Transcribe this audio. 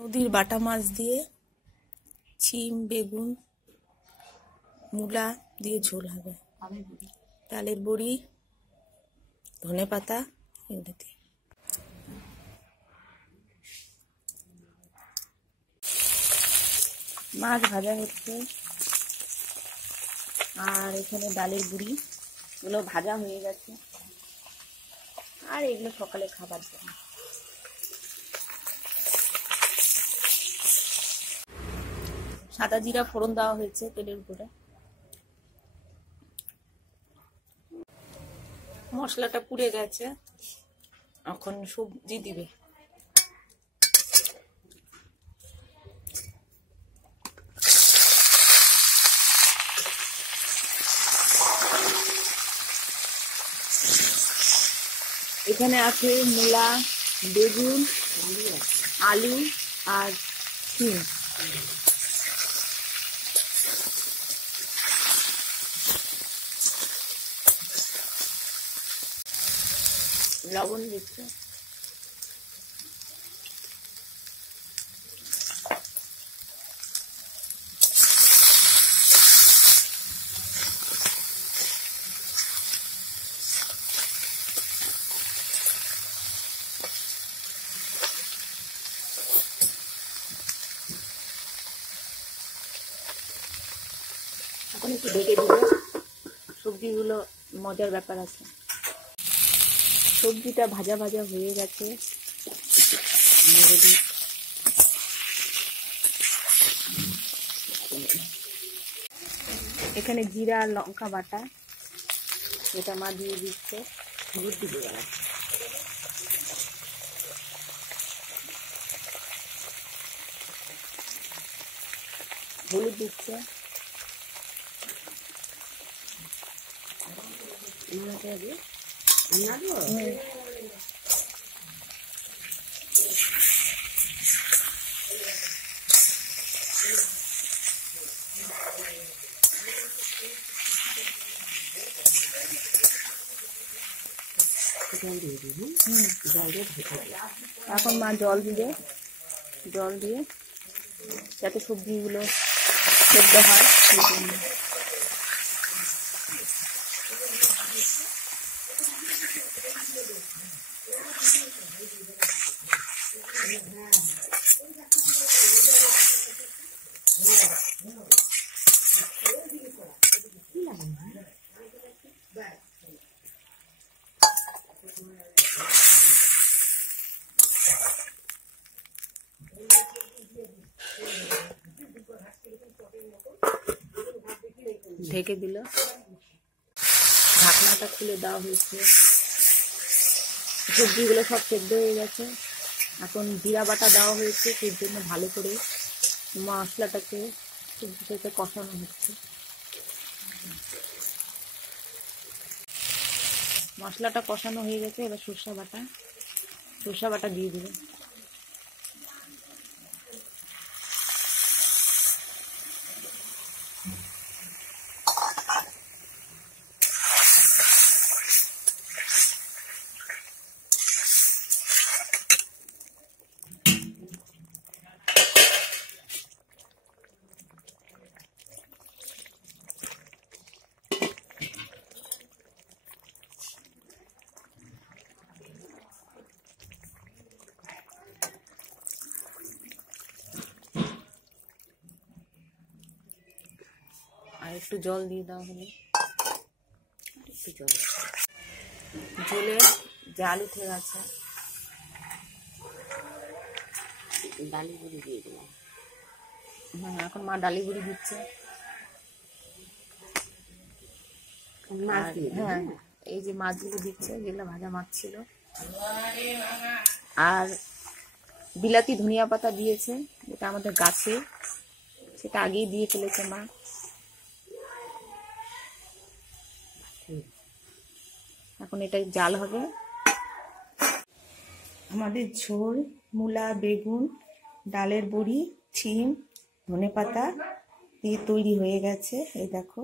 নদীর বাটা মাছ দিয়ে শিম, বেগুন, মূলা দিয়ে ঝোল হবে। ডালের বড়ি, ধনেপাতা এগুলো দিয়ে। মাছ ভাজা হচ্ছে আর এখানে ডালের বড়ি গুলো ভাজা হয়ে গেছে আর এগুলো সকালে খাবার জন্য। সাদা জিরা ফোড়ন দেওয়া হয়েছে তেলের উপরে। মশলাটা পুড়ে গেছে, এখন সবজি দিবে। এখানে আছে মূলা, বেগুন, আলু আর শিম। লবণ দিচ্ছে। এখন একটু ঢেকে দিলে সবজিগুলো মজার ব্যাপার আছে। সবজিটা ভাজা ভাজা হয়ে গেছে। এখানে জিরা আর লঙ্কা বাটা, এটা মা দিয়ে দিচ্ছে। হলুদ দিয়ে হলুদ দিচ্ছে। এখন মা জল দিয়ে যাতে সবজিগুলো সেদ্ধ হয় সেই জন্য। ঢেকে দিল, ঢাকনাটা খুলে দেওয়া হয়েছে। সবজিগুলো সব সেদ্ধ হয়ে গেছে। এখন জিরা বাটা দেওয়া হয়েছে, সেই জন্য ভালো করে মশলাটাকে সবজির সাথে কষানো হচ্ছে। মশলাটা কষানো হয়ে গেছে, এবার সরষা বাটা দিয়ে দিবে। আর একটু জল দিয়ে দেওয়া হলো। একটু জল, ঝোলে জাল উঠে গেছে। ডালি বুড়ি দিয়ে দিলাম। এখন মা ডালি বুড়ি দিচ্ছে। হ্যাঁ, এই যে মাছগুলো দিচ্ছে, যেগুলো ভাজা মাছ ছিল। আর বিলাতি ধনিয়া পাতা দিয়েছে, যেটা আমাদের গাছে, সেটা আগেই দিয়ে ফেলেছে মা। এখন এটা জাল হবে। আমাদের ঝোল মূলা, বেগুন, ডালের বড়ি, শিম, ধনেপাতা দিয়ে তৈরি হয়ে গেছে। এই দেখো।